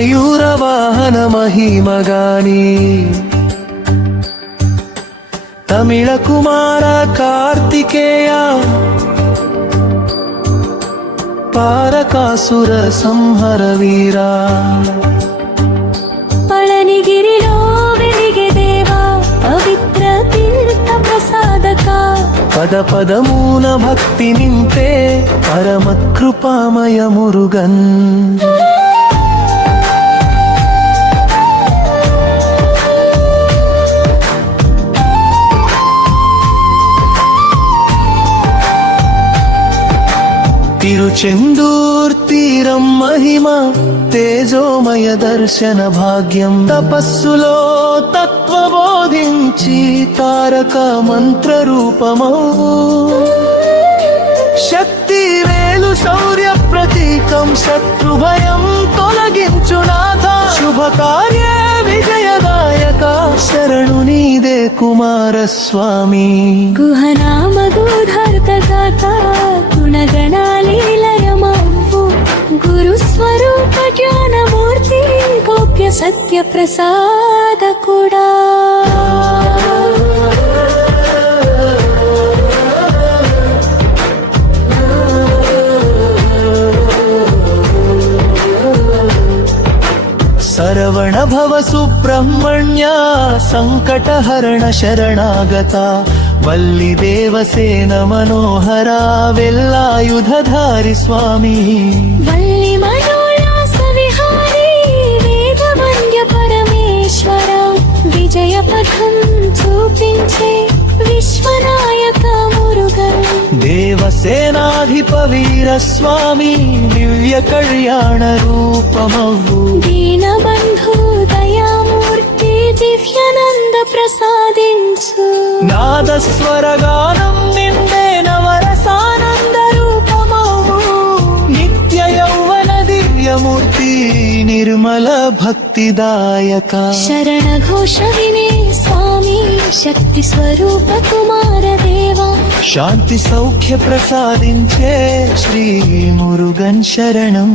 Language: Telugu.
మయూరవాహన మహిమగాని తమిళ కుమార కార్తికేయ పారకాసుర సంహర వీరా పళనిగిరిలో వెలిగే దేవా పవిత్ర తీర్థ ప్రసాదక పద పదమూన భక్తి నింపే పరమ కృపామయ మురుగన్ తిరుచెందూర్ తీరం మహిమ తేజోమయ దర్శన భాగ్యం తపస్సులో తత్వబోధించి తారక మంత్ర రూపమౌ శక్తి వేలు శౌర్య ప్రతీకం శత్రు భయం తొలగించునాథ శుభకార్య విజయదాయక శరణు నీదే కుమారస్వామి గుహనామ గోధార్తగాత గుణగణాలీలయమవ్వు గురు స్వరూప జ్ఞానమూర్తి గోప్య సత్య ప్రసాద కూడా శరవణ భవ సుಬ್ರಹ್ಮಣ್ಯ ಸಂಕಟಹರಣ ಶರಣಾಗತ ವಲ್ಲಿ ದೇವಸೇನ ಮನೋಹರ ವೆಲ್ಲಾಯುಧಧಾರಿ ಸ್ವಾಮಿ వల్లి మనోల్లాస విహారీ వేదవంద్య పరమేశ్వర విజయ పథం చూపించే విశ్వనాయక మురుగన్ దేవసేనాధిప వీర స్వామి దివ్య కళ్యాణ రూపమవ్వు దీనబంధు దయామూర్తి దివ్యానంద ప్రసాదించు నాదస్వర గానం నిండే నవరసానంద రూపమవ్వు నిత్య యౌవన దివ్యమూర్తి నిర్మల భక్తిదాయక శరణ ఘోష వినే స్వామి శక్తి స్వరూప కుమార దేవా శాంతి సౌఖ్య ప్రసాదించే శ్రీ మురుగన్ శరణం